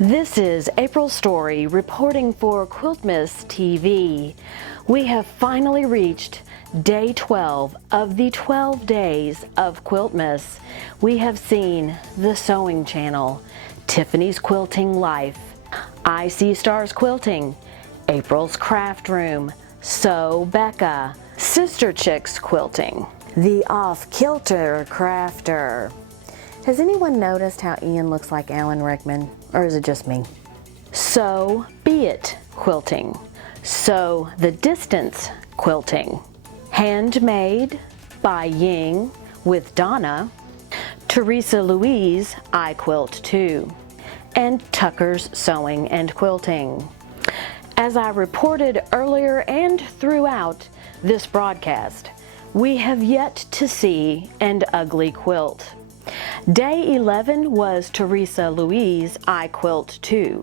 This is April Story reporting for Quiltmas TV. We have finally reached day 12 of the 12 days of Quiltmas. We have seen the Sewing Channel, Tiffany's Quilting Life, I See Stars Quilting, April's Craft Room, Sew Becca, Sister Chicks Quilting, The Off-Kilter Crafter. Has anyone noticed how Ian looks like Alan Rickman, or is it just me? Sew Be It Quilting, Sew the Distance Quilting, Handmade by Ying with Donna, Teresa Louise I Quilt Too, and Tucker's Sewing and Quilting. As I reported earlier and throughout this broadcast, we have yet to see an ugly quilt. Day 11 was Teresa Louise I Quilt Too,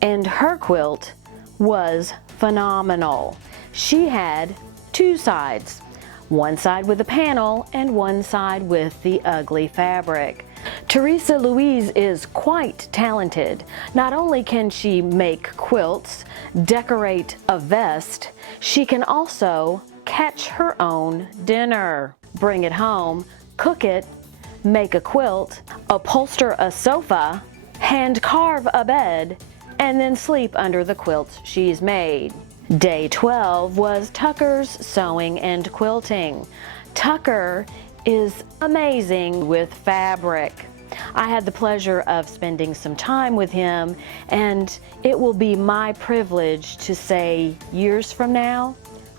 and her quilt was phenomenal. She had two sides, one side with a panel and one side with the ugly fabric. Teresa Louise is quite talented. Not only can she make quilts, decorate a vest, she can also catch her own dinner, bring it home, cook it, make a quilt, upholster a sofa, hand carve a bed, and then sleep under the quilts she's made. Day 12 was Tucker's Sewing and Quilting. Tucker is amazing with fabric. I had the pleasure of spending some time with him, and it will be my privilege to say years from now,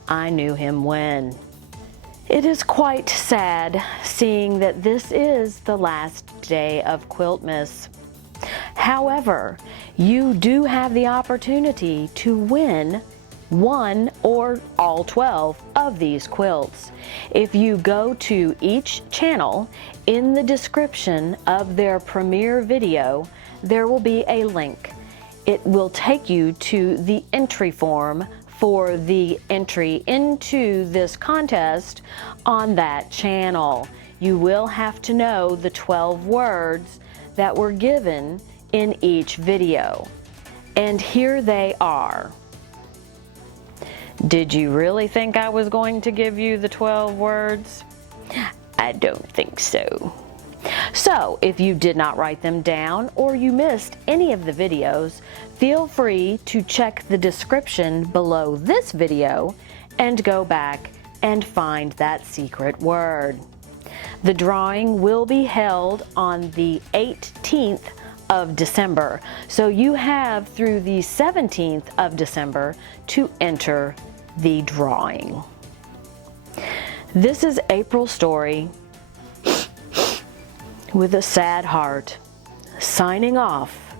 I knew him when. It is quite sad seeing that this is the last day of Quiltmas. However, you do have the opportunity to win one or all 12 of these quilts. If you go to each channel, in the description of their premiere video, there will be a link. It will take you to the entry form for the entry into this contest on that channel. You will have to know the 12 words that were given in each video. And here they are. Did you really think I was going to give you the 12 words? I don't think so. So, if you did not write them down or you missed any of the videos, feel free to check the description below this video and go back and find that secret word. The drawing will be held on the 18th of December, so you have through the 17th of December to enter the drawing. This is April Story with a sad heart, signing off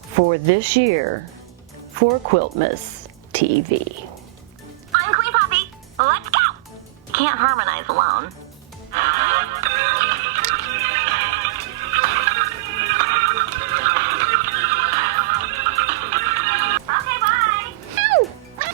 for this year for Quiltmas TV. I'm Queen Poppy. Let's go! Can't harmonize alone.